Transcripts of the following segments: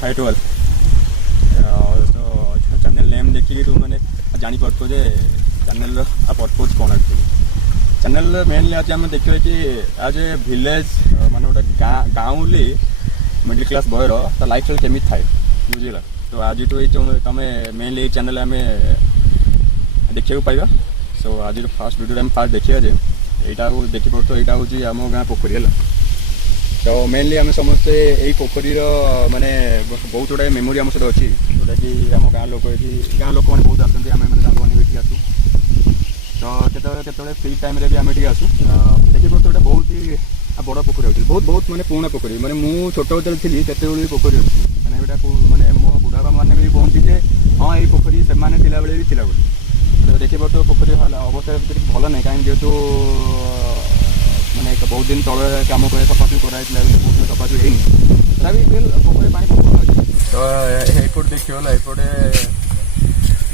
High 12 तो channel name देखिए तुम मैंने जापर जे चैनल पर्पज कौन एक्चुअली चैनल मेनली आज आम देखिए कि आज ए विलेज माने गोटे गाँवली मिडिल क्लास बयर तो लाइफ स्टाइल केमी थाए बुझल तो आज तुम मेनली चैनल आम देखा पाइबा सो आज फास्ट वीडियो आम फास्ट देखा जे यहाँ देखिए तो यहाँ हूँ आम गाँ पोखरी है तो मेनली आम समस्ते यही पोखरी माने बहुत गुड़ा मेमोरी आम सहित अच्छी जोटा कि आम गाँ लोक ये गाँ लोक मैंने बहुत आसती आम मैंने सांग मैंने आसू तो केत फ्री टाइम भी आम ये आसू देखिए तो गोटे बहुत ही बड़ पोखरी अच्छी बहुत बहुत माने पुराना पोखरी माने मुझे छोट जो थी भी पोखरी अच्छी मैंने यहाँ माने मो बुढ़ा बाबा मैंने भी कहती जे हाँ ये पोखरी से भी थी तो देखिए तो पोखरी अवस्था भल ना कहीं जेहतु मैंने बहुत दिन तले कम कर सफासफी कराई बहुत दिन सफासफी होनी तथा पोखरी पानी बहुत अच्छी तो एपटे देखिए एपटे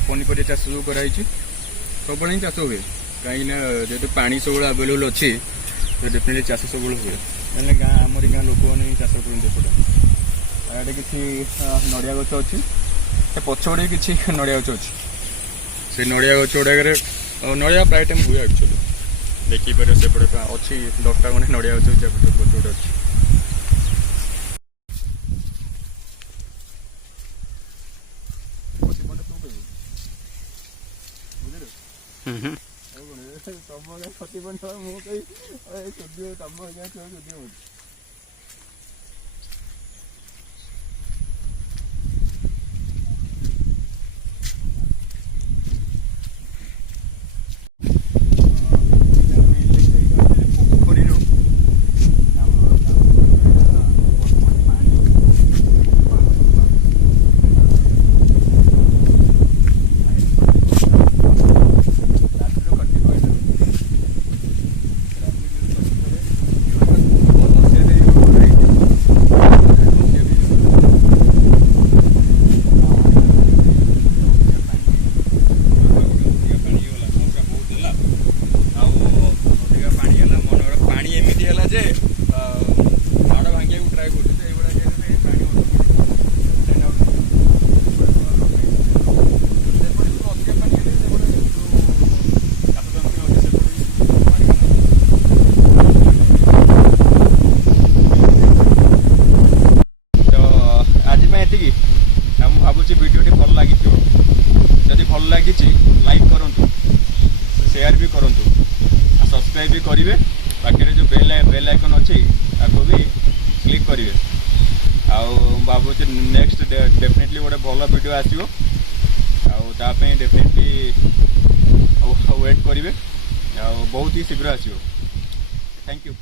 पनीपरिया चाष जो कराई सब ही चाष हुए कहीं जेहतु पानी सब आवेलेबल अच्छी तो डेफिनेटली चाष सब हुए मैंने गाँ आमरी गाँ लोक मैंने चाष करते किसी नड़िया गच अच्छी पछपटे किसी नड़िया गच अच्छी से नड़िया गच गुड़ाक नड़िया प्राय टाइम हुए एक्चुअली देखिए सेपटे अच्छी 10टा खंडे नड़िया गच पछपटे अच्छी भावुँ भिडियोटी भल लगी जदि भल लगी लाइक करूँ शेयर भी करूँ सब्सक्राइब भी करेंगे पाखे जो बेल आइकन अच्छी आपको भी क्लिक करेंगे भावुँ नेक्स्ट डेफिनेटली गोटे भल वीडियो आसो आपाई डेफिनेटली वेट करेंगे बहुत ही शीघ्र आसो थैंक यू।